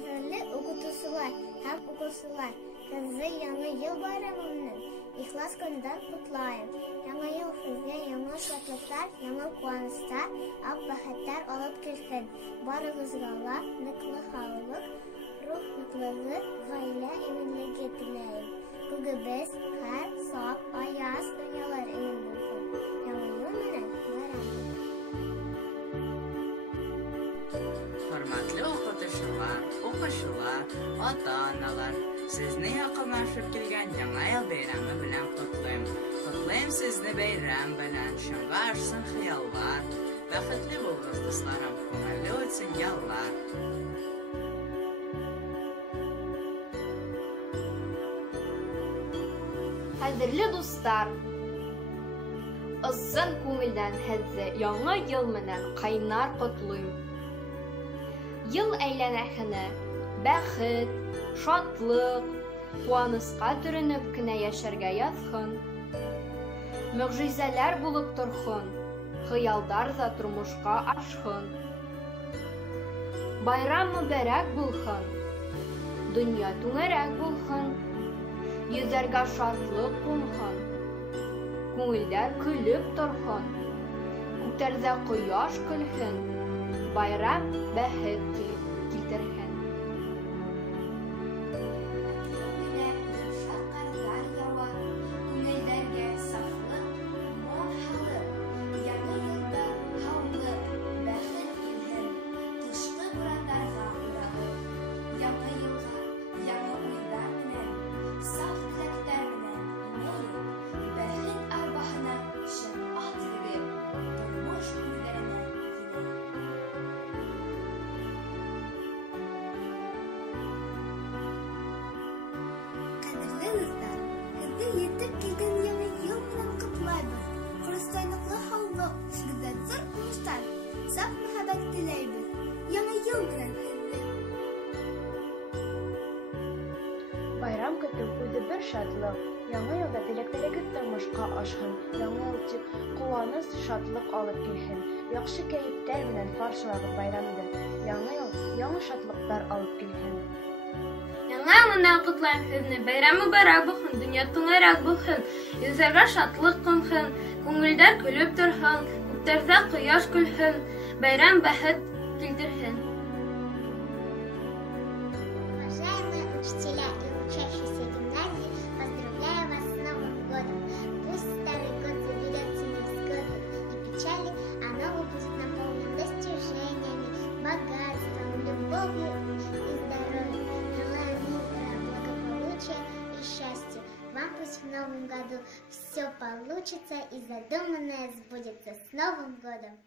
Кадерле укытучылар һәм укучылар, сезне Яңа ел байрамының ихлас көненнән котлыйм. Яңа ел сезгә яңа шатлыклар, яңа куанычлар, ак бәхетләр алып килсен. Барыгызга ныклы халык, рух ныклыгы, гаилә иминлеге теләйм. Күгебез һәр сак, аяз дөньялар имин булсын. Яңа ел менән байрам. Hörmətli oxucular, oxucular, ata-analar, sizni yaxınlaşıb gələn Яңа ел bayramı белән котлыйм. Котлыйм сезне bayram белән, шуңа ашсын хыяллар. Бәхетле булыгыз, дусларым, күңелле үтсен яллар. Кадерле дустар, ыссын күңелдән һеҙҙе Яңа ел менән ҡайнар котлыйм. Йыл әйләнәһенә бәхет, шатлык, куанысҡа төрөнөп кенә йәшәргә яҙһын. Мөғжизәләр булып торһон, хыялдар ҙа тормошҡа ашһын. Байрам мөбәрәк булһын, донъя түңәрәк булһын, йөҙәргә шатлык ҡунһын, күңелдәр көлөп торһон, күктәрҙә ҡояш көлһөн, байрам бәхет килтерһен. Yetip kelgan Яңа ел менән котлайбыз. Христианлыклы халык, сезгә зур уңыштар, саф мәхәббәт теләйбез. Яңа ел белән Байрам көтү үзе бер шатлык. Яңа елда теләктәрегез тормошка ашһын. Яңа ел тип куаныч, шатлык алып килһен. Яхшы кәйефтәр белән каршылагыз байрамды. Яңа ел яңа шатлыктар алып килһен. Яңа ел менән котлайм сезне, байрам мөбәрәк булһын, дөнья түңәрәк булһын, йөзәргә шатлык ҡунһын, күңелдәр көлөп торһын, күктәрҙә ҡояш көлһөн, байрам бәхет килтерһен. Уважаемые учителя и учащиеся гимназии, поздравляю вас с Новым годом. Пусть старый год заберется невзгоды и печали, а новый будет наполнен достижениями, богатством, любовью и здоровьем. Желаю мира, благополучия и счастья. Вам пусть в Новом году все получится и задуманное сбудется. С Новым годом!